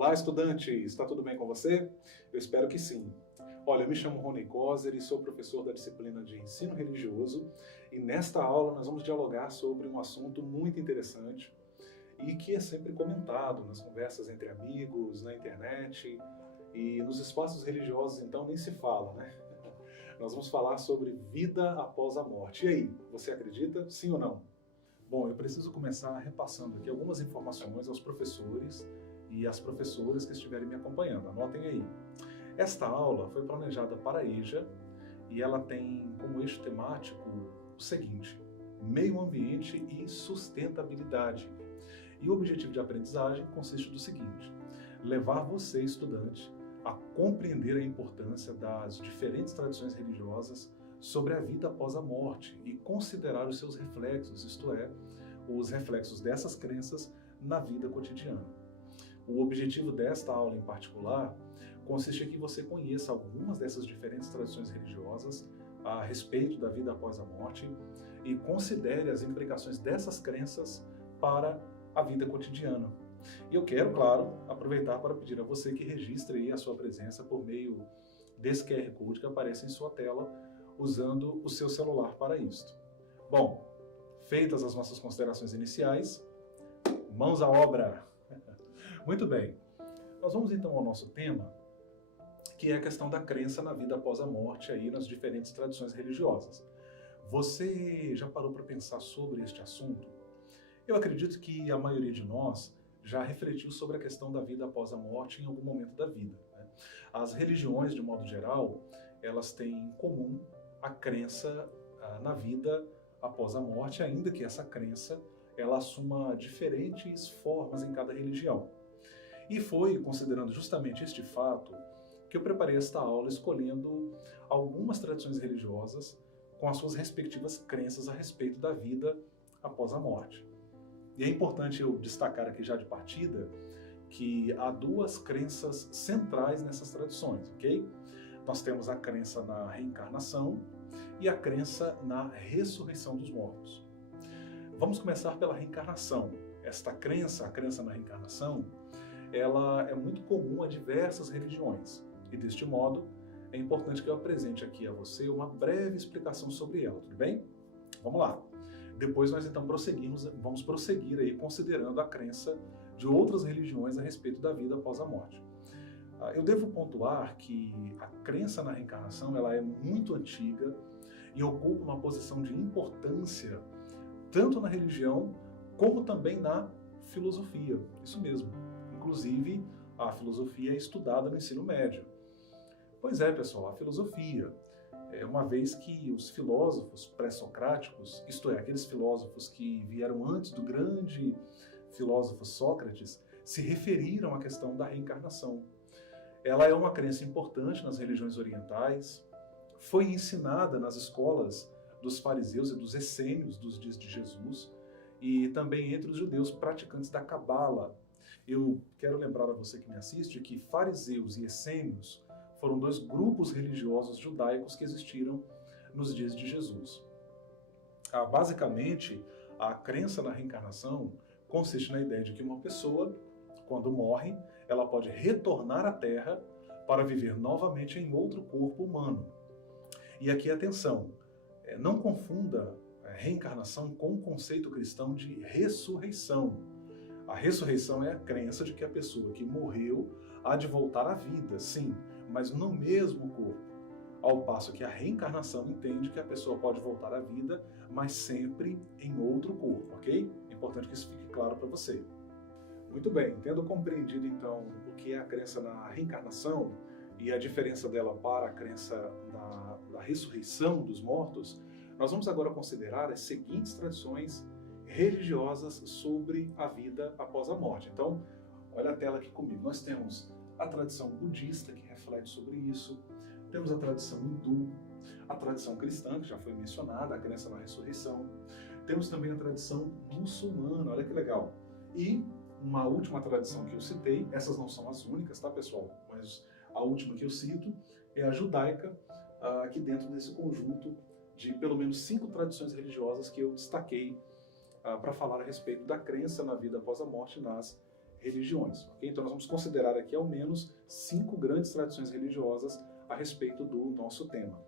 Olá, estudante! Está tudo bem com você? Eu espero que sim. Olha, eu me chamo Rony Coser e sou professor da disciplina de Ensino Religioso e nesta aula nós vamos dialogar sobre um assunto muito interessante e que é sempre comentado nas conversas entre amigos, na internet e nos espaços religiosos, então nem se fala, né? Nós vamos falar sobre vida após a morte. E aí, você acredita? Sim ou não? Bom, eu preciso começar repassando aqui algumas informações aos professores e às professoras que estiverem me acompanhando. Anotem aí. Esta aula foi planejada para a EJA e ela tem como eixo temático o seguinte: meio ambiente e sustentabilidade. E o objetivo de aprendizagem consiste do seguinte: levar você, estudante, a compreender a importância das diferentes tradições religiosas sobre a vida após a morte e considerar os seus reflexos, isto é, os reflexos dessas crenças na vida cotidiana. O objetivo desta aula em particular consiste em que você conheça algumas dessas diferentes tradições religiosas a respeito da vida após a morte e considere as implicações dessas crenças para a vida cotidiana. E eu quero, claro, aproveitar para pedir a você que registre aí a sua presença por meio desse QR Code que aparece em sua tela, usando o seu celular para isto. Bom, feitas as nossas considerações iniciais, mãos à obra! Muito bem, nós vamos então ao nosso tema, que é a questão da crença na vida após a morte aí nas diferentes tradições religiosas. Você já parou para pensar sobre este assunto? Eu acredito que a maioria de nós já refletiu sobre a questão da vida após a morte em algum momento da vida, né? As religiões, de modo geral, elas têm em comum a crença na vida após a morte, ainda que essa crença ela assuma diferentes formas em cada religião. E foi considerando justamente este fato que eu preparei esta aula escolhendo algumas tradições religiosas com as suas respectivas crenças a respeito da vida após a morte. E é importante eu destacar aqui já de partida que há duas crenças centrais nessas tradições, ok? Nós temos a crença na reencarnação e a crença na ressurreição dos mortos. Vamos começar pela reencarnação. Esta crença, a crença na reencarnação, ela é muito comum a diversas religiões. E deste modo, é importante que eu apresente aqui a você uma breve explicação sobre ela, tudo bem? Vamos lá. Depois nós então vamos prosseguir aí considerando a crença de outras religiões a respeito da vida após a morte. Eu devo pontuar que a crença na reencarnação ela é muito antiga e ocupa uma posição de importância tanto na religião como também na filosofia. Isso mesmo. Inclusive, a filosofia é estudada no ensino médio. Pois é, pessoal, a filosofia, uma vez que os filósofos pré-socráticos, isto é, aqueles filósofos que vieram antes do grande filósofo Sócrates, se referiram à questão da reencarnação. Ela é uma crença importante nas religiões orientais, foi ensinada nas escolas dos fariseus e dos essênios dos dias de Jesus e também entre os judeus praticantes da Cabala. Eu quero lembrar a você que me assiste que fariseus e essênios foram dois grupos religiosos judaicos que existiram nos dias de Jesus. Basicamente, a crença na reencarnação consiste na ideia de que uma pessoa, quando morre, ela pode retornar à Terra para viver novamente em outro corpo humano. E aqui, atenção, não confunda a reencarnação com o conceito cristão de ressurreição. A ressurreição é a crença de que a pessoa que morreu há de voltar à vida, sim, mas no mesmo corpo. Ao passo que a reencarnação entende que a pessoa pode voltar à vida, mas sempre em outro corpo, ok? É importante que isso fique claro para você. Muito bem, tendo compreendido então o que é a crença na reencarnação e a diferença dela para a crença da ressurreição dos mortos, nós vamos agora considerar as seguintes tradições religiosas sobre a vida após a morte. Então, olha a tela aqui comigo. Nós temos a tradição budista, que reflete sobre isso. Temos a tradição hindu, a tradição cristã, que já foi mencionada, a crença na ressurreição. Temos também a tradição muçulmana, olha que legal. E uma última tradição que eu citei, essas não são as únicas, tá, pessoal? Mas a última que eu cito é a judaica, aqui dentro desse conjunto de pelo menos 5 tradições religiosas que eu destaquei para falar a respeito da crença na vida após a morte nas religiões. Okay? Então nós vamos considerar aqui ao menos 5 grandes tradições religiosas a respeito do nosso tema.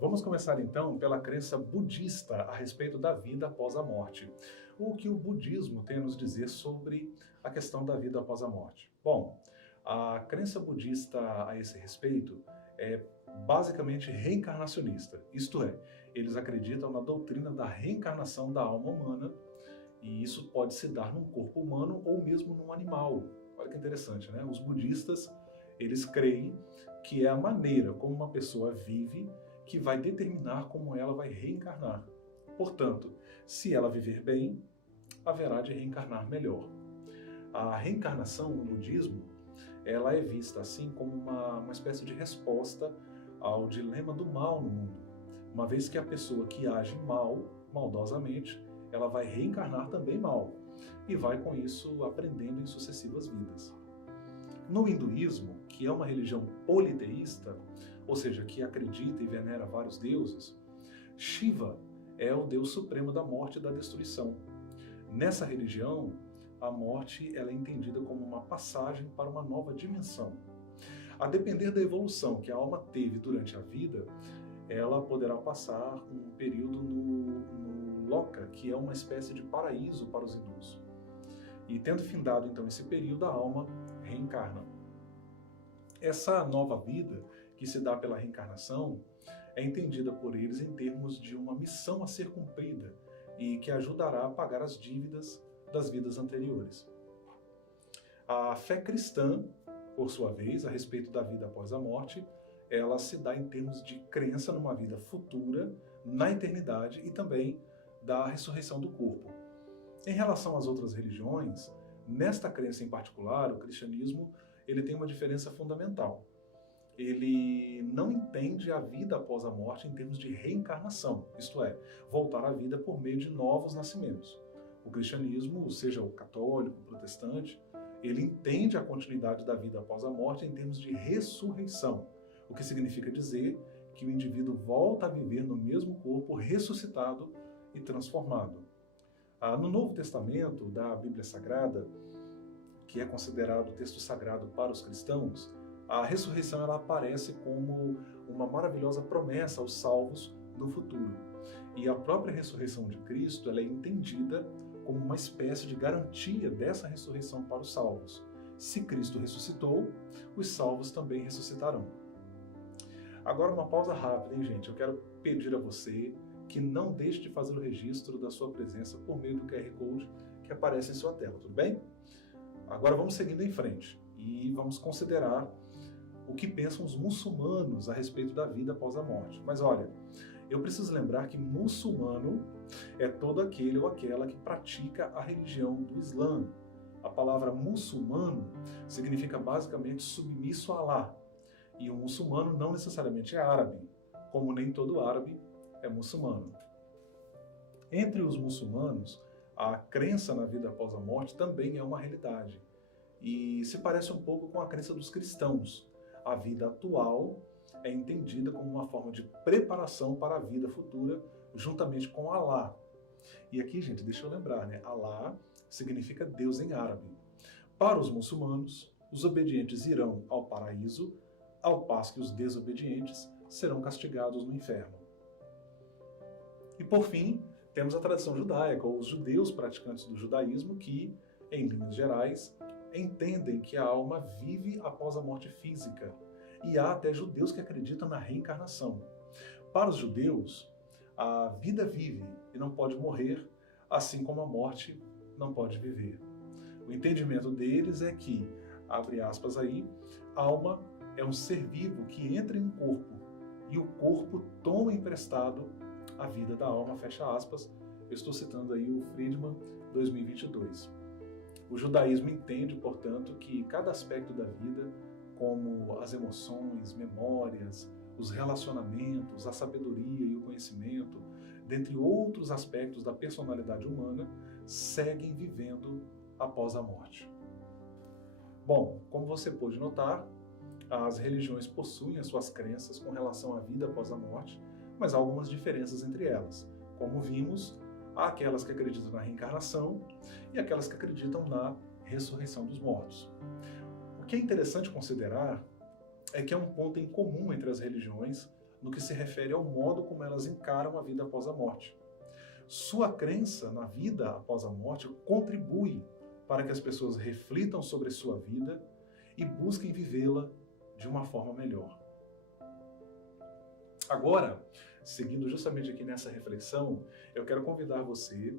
Vamos começar então pela crença budista a respeito da vida após a morte. O que o budismo tem a nos dizer sobre a questão da vida após a morte? Bom, a crença budista a esse respeito é basicamente reencarnacionista, isto é, eles acreditam na doutrina da reencarnação da alma humana, e isso pode se dar num corpo humano ou mesmo num animal. Olha que interessante, né? Os budistas, eles creem que é a maneira como uma pessoa vive que vai determinar como ela vai reencarnar. Portanto, se ela viver bem, haverá de reencarnar melhor. A reencarnação no budismo, ela é vista assim como uma espécie de resposta ao dilema do mal no mundo. Uma vez que a pessoa que age maldosamente, ela vai reencarnar também mal e vai com isso aprendendo em sucessivas vidas. No hinduísmo, que é uma religião politeísta, ou seja, que acredita e venera vários deuses, Shiva é o deus supremo da morte e da destruição. Nessa religião, a morte ela é entendida como uma passagem para uma nova dimensão. A depender da evolução que a alma teve durante a vida, ela poderá passar um período no Loka, que é uma espécie de paraíso para os hindus. E tendo findado então esse período, a alma reencarna. Essa nova vida que se dá pela reencarnação é entendida por eles em termos de uma missão a ser cumprida e que ajudará a pagar as dívidas das vidas anteriores. A fé cristã, por sua vez, a respeito da vida após a morte, ela se dá em termos de crença numa vida futura, na eternidade e também da ressurreição do corpo. Em relação às outras religiões, nesta crença em particular, o cristianismo ele tem uma diferença fundamental. Ele não entende a vida após a morte em termos de reencarnação, isto é, voltar à vida por meio de novos nascimentos. O cristianismo, seja o católico, o protestante, ele entende a continuidade da vida após a morte em termos de ressurreição, o que significa dizer que o indivíduo volta a viver no mesmo corpo ressuscitado e transformado. No Novo Testamento da Bíblia Sagrada, que é considerado o texto sagrado para os cristãos, a ressurreição ela aparece como uma maravilhosa promessa aos salvos no futuro. E a própria ressurreição de Cristo ela é entendida como uma espécie de garantia dessa ressurreição para os salvos. Se Cristo ressuscitou, os salvos também ressuscitarão. Agora uma pausa rápida, hein, gente? Eu quero pedir a você que não deixe de fazer o registro da sua presença por meio do QR Code que aparece em sua tela, tudo bem? Agora vamos seguindo em frente e vamos considerar o que pensam os muçulmanos a respeito da vida após a morte. Mas olha, eu preciso lembrar que muçulmano é todo aquele ou aquela que pratica a religião do Islã. A palavra muçulmano significa basicamente submisso a Alá. E o muçulmano não necessariamente é árabe, como nem todo árabe é muçulmano. Entre os muçulmanos, a crença na vida após a morte também é uma realidade. E se parece um pouco com a crença dos cristãos. A vida atual é entendida como uma forma de preparação para a vida futura, juntamente com Alá. E aqui, gente, deixa eu lembrar, né? Alá significa Deus em árabe. Para os muçulmanos, os obedientes irão ao paraíso, ao passo que os desobedientes serão castigados no inferno. E por fim, temos a tradição judaica, ou os judeus praticantes do judaísmo, que, em linhas gerais, entendem que a alma vive após a morte física. E há até judeus que acreditam na reencarnação. Para os judeus, a vida vive e não pode morrer, assim como a morte não pode viver. O entendimento deles é que, abre aspas aí, a alma é um ser vivo que entra em um corpo e o corpo toma emprestado a vida da alma, fecha aspas. Eu estou citando aí o Friedman 2022. O judaísmo entende, portanto, que cada aspecto da vida, como as emoções, memórias, os relacionamentos, a sabedoria e o conhecimento, dentre outros aspectos da personalidade humana, seguem vivendo após a morte. Bom, como você pôde notar, as religiões possuem as suas crenças com relação à vida após a morte, mas há algumas diferenças entre elas. Como vimos, há aquelas que acreditam na reencarnação e aquelas que acreditam na ressurreição dos mortos. O que é interessante considerar é que há um ponto em comum entre as religiões no que se refere ao modo como elas encaram a vida após a morte. Sua crença na vida após a morte contribui para que as pessoas reflitam sobre sua vida e busquem vivê-la de uma forma melhor. Agora, seguindo justamente aqui nessa reflexão, eu quero convidar você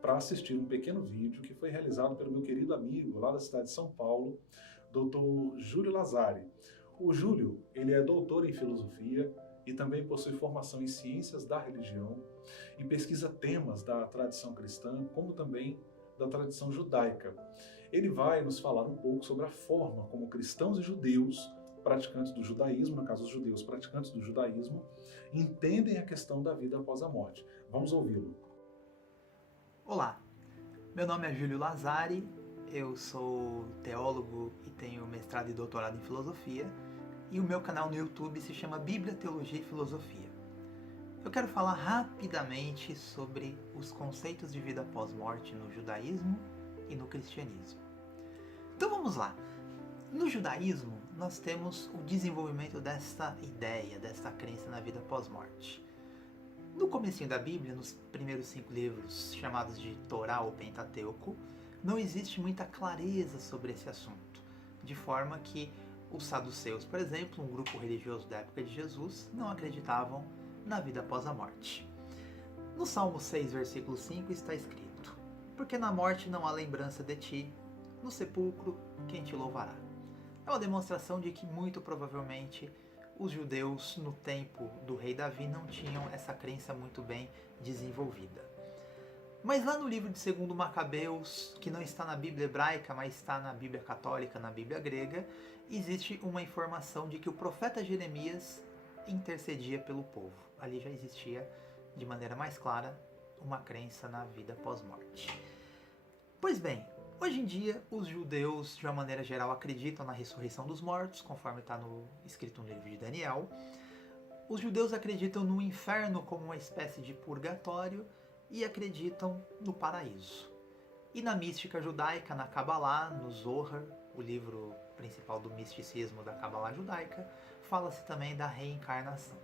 para assistir um pequeno vídeo que foi realizado pelo meu querido amigo lá da cidade de São Paulo, Dr. Júlio Lazari. O Júlio, ele é doutor em filosofia e também possui formação em ciências da religião e pesquisa temas da tradição cristã, como também da tradição judaica. Ele vai nos falar um pouco sobre a forma como cristãos e judeus praticantes do judaísmo, no caso os judeus praticantes do judaísmo, entendem a questão da vida após a morte. Vamos ouvi-lo. Olá, meu nome é Júlio Lazari, eu sou teólogo e tenho mestrado e doutorado em filosofia, e o meu canal no YouTube se chama Bíblia, Teologia e Filosofia. Eu quero falar rapidamente sobre os conceitos de vida após morte no judaísmo e no cristianismo. Então vamos lá. No judaísmo, nós temos o desenvolvimento desta ideia, desta crença na vida após morte. No comecinho da Bíblia, nos primeiros 5 livros, chamados de Torá ou Pentateuco, não existe muita clareza sobre esse assunto, de forma que os saduceus, por exemplo, um grupo religioso da época de Jesus, não acreditavam na vida após a morte. No Salmo 6, versículo 5, está escrito: porque na morte não há lembrança de ti, no sepulcro quem te louvará. É uma demonstração de que, muito provavelmente, os judeus, no tempo do rei Davi, não tinham essa crença muito bem desenvolvida. Mas lá no livro de 2 Macabeus, que não está na Bíblia hebraica, mas está na Bíblia católica, na Bíblia grega, existe uma informação de que o profeta Jeremias intercedia pelo povo. Ali já existia, de maneira mais clara, uma crença na vida pós-morte. Pois bem, hoje em dia, os judeus, de uma maneira geral, acreditam na ressurreição dos mortos, conforme está escrito no livro de Daniel. Os judeus acreditam no inferno como uma espécie de purgatório e acreditam no paraíso. E na mística judaica, na Kabbalah, no Zohar, o livro principal do misticismo da Kabbalah judaica, fala-se também da reencarnação.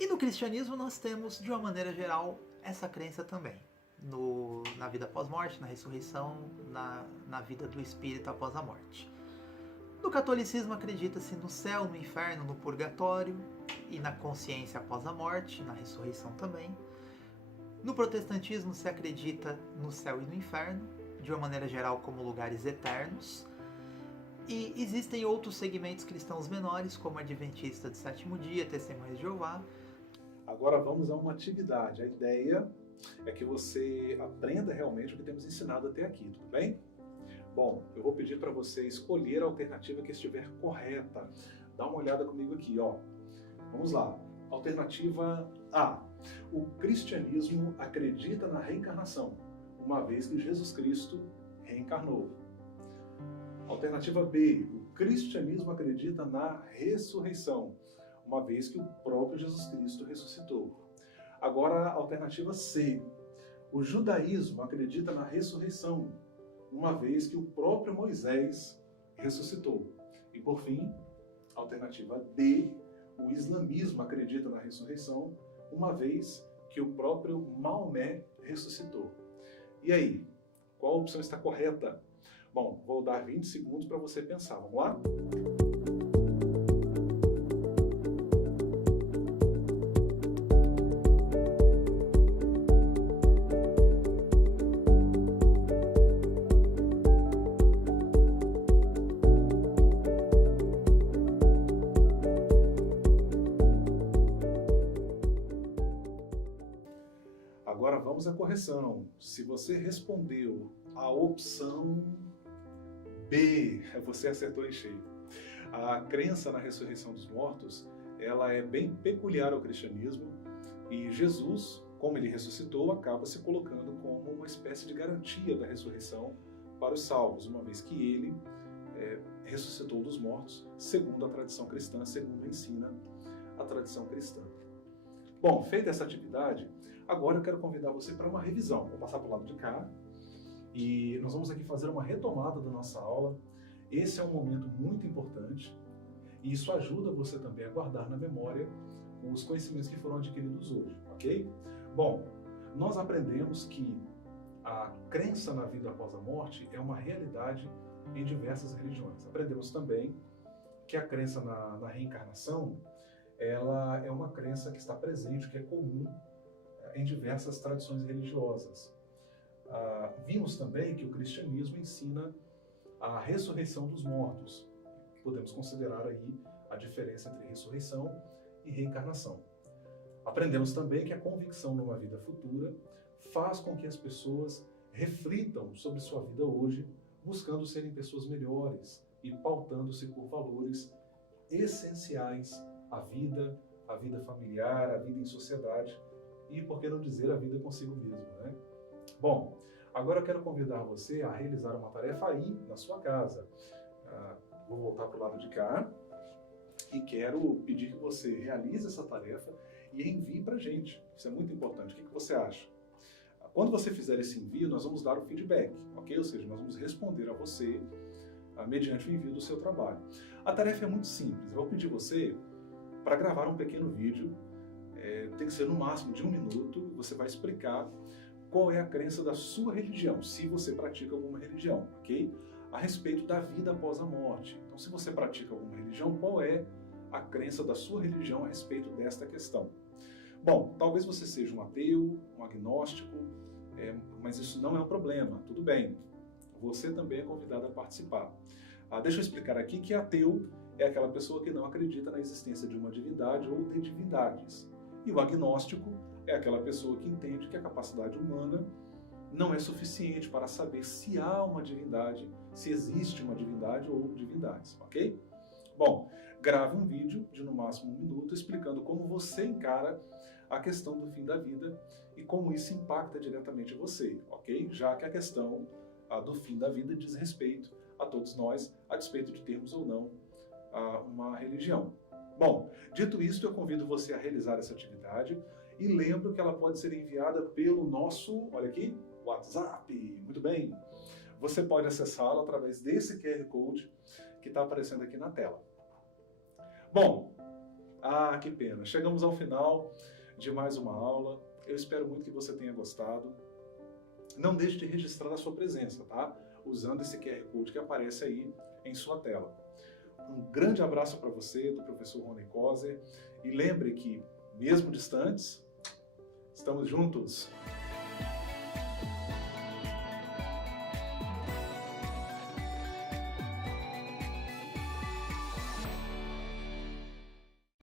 E no cristianismo nós temos, de uma maneira geral, essa crença também. Na vida pós-morte, na ressurreição, na vida do espírito após a morte. No catolicismo acredita-se no céu, no inferno, no purgatório e na consciência após a morte, na ressurreição também. No protestantismo se acredita no céu e no inferno, de uma maneira geral como lugares eternos. E existem outros segmentos cristãos menores, como Adventista de Sétimo Dia, Testemunhas de Jeová. Agora vamos a uma atividade. A ideia é que você aprenda realmente o que temos ensinado até aqui, tudo bem? Bom, eu vou pedir para você escolher a alternativa que estiver correta. Dá uma olhada comigo aqui, ó. Vamos lá. Alternativa A. O cristianismo acredita na reencarnação, uma vez que Jesus Cristo reencarnou. Alternativa B. O cristianismo acredita na ressurreição, uma vez que o próprio Jesus Cristo ressuscitou. Agora, a alternativa C. O judaísmo acredita na ressurreição, uma vez que o próprio Moisés ressuscitou. E, por fim, a alternativa D. O islamismo acredita na ressurreição, uma vez que o próprio Maomé ressuscitou. E aí, qual opção está correta? Bom, vou dar 20 segundos para você pensar. Vamos lá? Agora vamos à correção. Se você respondeu a opção B, você acertou em cheio. A crença na ressurreição dos mortos, ela é bem peculiar ao cristianismo e Jesus, como ele ressuscitou, acaba se colocando como uma espécie de garantia da ressurreição para os salvos, uma vez que ele ressuscitou dos mortos, segundo a tradição cristã, segundo ensina a tradição cristã. Bom, feita essa atividade, agora eu quero convidar você para uma revisão. Vou passar para o lado de cá E nós vamos aqui fazer uma retomada da nossa aula. Esse é um momento muito importante e isso ajuda você também a guardar na memória os conhecimentos que foram adquiridos hoje, ok? Bom, nós aprendemos que a crença na vida após a morte é uma realidade em diversas religiões. Aprendemos também que a crença na reencarnação, ela é uma crença que está presente, que é comum em diversas tradições religiosas. Vimos também que o cristianismo ensina a ressurreição dos mortos. Podemos considerar aí a diferença entre ressurreição e reencarnação. Aprendemos também que a convicção numa vida futura faz com que as pessoas reflitam sobre sua vida hoje, buscando serem pessoas melhores e pautando-se por valores essenciais à vida familiar, à vida em sociedade e, por que não dizer, a vida consigo mesmo, né? Bom, agora eu quero convidar você a realizar uma tarefa aí na sua casa. Vou voltar para o lado de cá e quero pedir que você realize essa tarefa e envie para a gente. Isso é muito importante. O que você acha? Quando você fizer esse envio, nós vamos dar o feedback, ok? Ou seja, nós vamos responder a você mediante o envio do seu trabalho. A tarefa é muito simples. Eu vou pedir você para gravar um pequeno vídeo, tem que ser no máximo de 1 minuto, você vai explicar qual é a crença da sua religião, se você pratica alguma religião, ok? A respeito da vida após a morte. Então, se você pratica alguma religião, qual é a crença da sua religião a respeito desta questão? Bom, talvez você seja um ateu, um agnóstico, mas isso não é um problema, tudo bem. Você também é convidado a participar. Deixa eu explicar aqui que ateu é aquela pessoa que não acredita na existência de uma divindade ou de divindades. E o agnóstico é aquela pessoa que entende que a capacidade humana não é suficiente para saber se há uma divindade, se existe uma divindade ou divindades, ok? Bom, grave um vídeo de no máximo 1 minuto explicando como você encara a questão do fim da vida e como isso impacta diretamente você, ok? Já que a questão do fim da vida diz respeito a todos nós, a despeito de termos ou não uma religião. Bom, dito isto, eu convido você a realizar essa atividade e lembro que ela pode ser enviada pelo nosso, olha aqui, WhatsApp. Muito bem. Você pode acessá-la através desse QR Code que está aparecendo aqui na tela. Bom, que pena. Chegamos ao final de mais uma aula. Eu espero muito que você tenha gostado. Não deixe de registrar a sua presença, tá? Usando esse QR Code que aparece aí em sua tela. Um grande abraço para você, do professor Rony Kozer. E lembre que, mesmo distantes, estamos juntos.